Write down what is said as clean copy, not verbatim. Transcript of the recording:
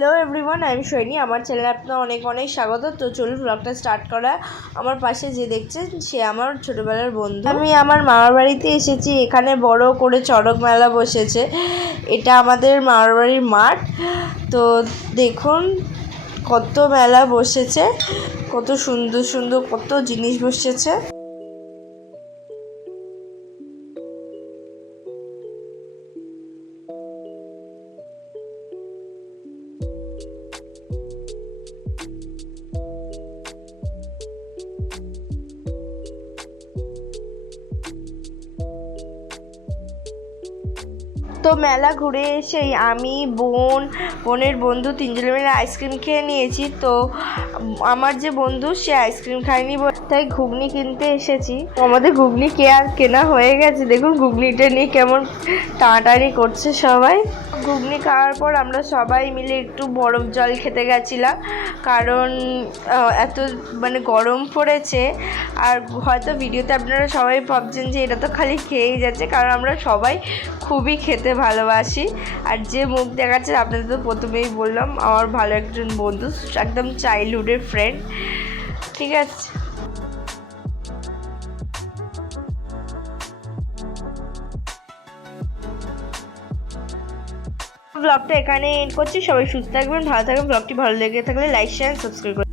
Hello everyone, আমি শৈনী। আমার চ্যানেলে আপনার অনেক অনেক স্বাগত। তো চলুন ব্লগটা স্টার্ট করা। আমার পাশে যে দেখছেন সে আমার ছোটোবেলার বন্ধু। আমি আমার মামার বাড়িতে এসেছি। এখানে বড় করে চড়ক মেলা বসেছে। এটা আমাদের মামার বাড়ির মাঠ। তো দেখুন কত মেলা বসেছে, কত সুন্দর সুন্দর কত জিনিস বসেছে। তো মেলা ঘুরে এসেই আমি বোনের বন্ধু তিনজনে মিলে আইসক্রিম খেয়ে নিয়েছি। তো আমার যে বন্ধু সে আইসক্রিম খায়নি, তাই ঘুগনি কিনতে এসেছি। আমাদের ঘুগনি কেনা হয়ে গেছে। দেখুন ঘুগনিটা নিয়ে কেমন টানাটানি করছে সবাই। ঘুগনি খাওয়ার পর আমরা সবাই মিলে একটু বরফ জল খেতে গেছিলাম, কারণ এত গরম পড়েছে। আর হয়তো ভিডিওতে আপনারা সবাই ভাবছেন যে এটা তো খালি খেয়েই যাচ্ছে, কারণ আমরা সবাই খুবই খেতে ভালোবাসি। আর যে মুখ দেখাচ্ছে আপনাদের তো প্রথমেই বললাম, আমার ভালো একজন বন্ধু, একদম চাইল্ডহুডের ফ্রেন্ড। ঠিক আছে, ব্লগটা এখানে এন্ড করছি। সবাই সুস্থ থাকবেন, ভালো থাকবেন। ব্লগটি ভালো লেগে থাকলে লাইক শেয়ার সাবস্ক্রাইব করুন।